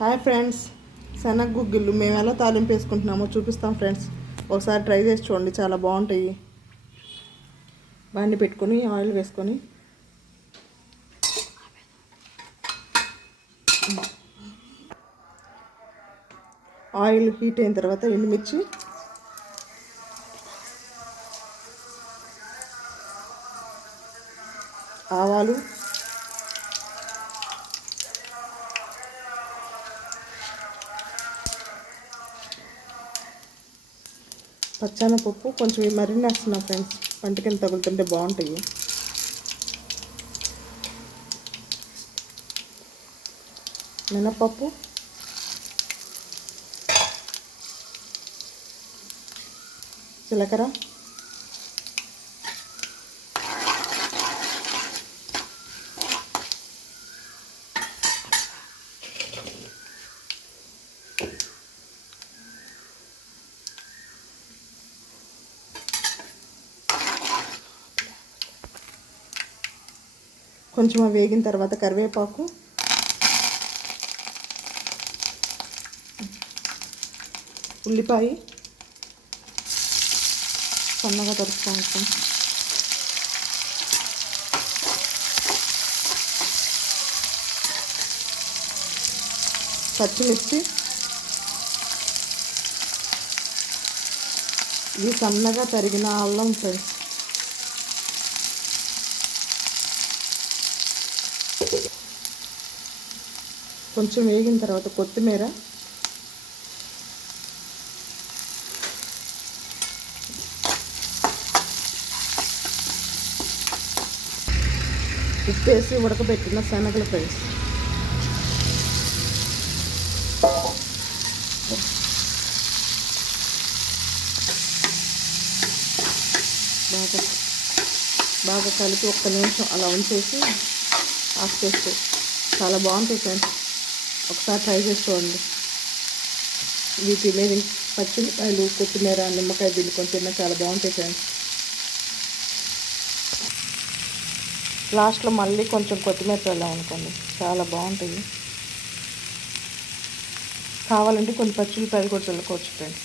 Hi friends, శనగ గుగ్గిళ్ళు మేము ఎలా తాలింపు వేసుకుంటున్నామో చూపిస్తాం ఫ్రెండ్స్. ఒకసారి ట్రై చేసి చూడండి, చాలా బాగుంటాయి. బాండి పెట్టుకొని ఆయిల్ వేసుకొని ఆయిల్ హీట్ అయిన తర్వాత ఎండుమిర్చి, ఆవాలు, పచ్చెనపప్పు కొంచెం మరినేస్తున్నాం ఫ్రెండ్స్, వంటికి తగులుతుంటే బాగుంటాయి. మినపప్పు, జీలకర్ర, కొంచెం వేగిన తర్వాత కరివేపాకు, ఉల్లిపాయ సన్నగా తరుపుకుంటాం, పచ్చిమిర్చి, ఇది సన్నగా తరిగిన అల్లం ఫ్రెండ్స్, కొంచెం వేగిన తర్వాత కొత్తిమీర, ఉప్పేసి ఉడకబెట్టిన శనగలు ఫ్రెండ్స్, బాగా కలిపి ఒక్క నిమిషం అలా ఉంచేసి ఆఫ్ చేస్తే చాలా బాగుంటుంది ఫ్రెండ్స్. ఒకసారి ట్రై చేసి చూడండి. వీటి మీద పచ్చిమిరకాయలు, కొత్తిమీర, నిమ్మకాయ దిల్లుకొని తిన్నా చాలా బాగుంటాయి ఫ్రెండ్స్. లాస్ట్లో మళ్ళీ కొంచెం కొత్తిమీర చల్లామనుకోండి, చాలా బాగుంటాయి. కావాలంటే కొన్ని పచ్చిమిరకాయలు కూడా చల్లుకోవచ్చు ఫ్రెండ్స్.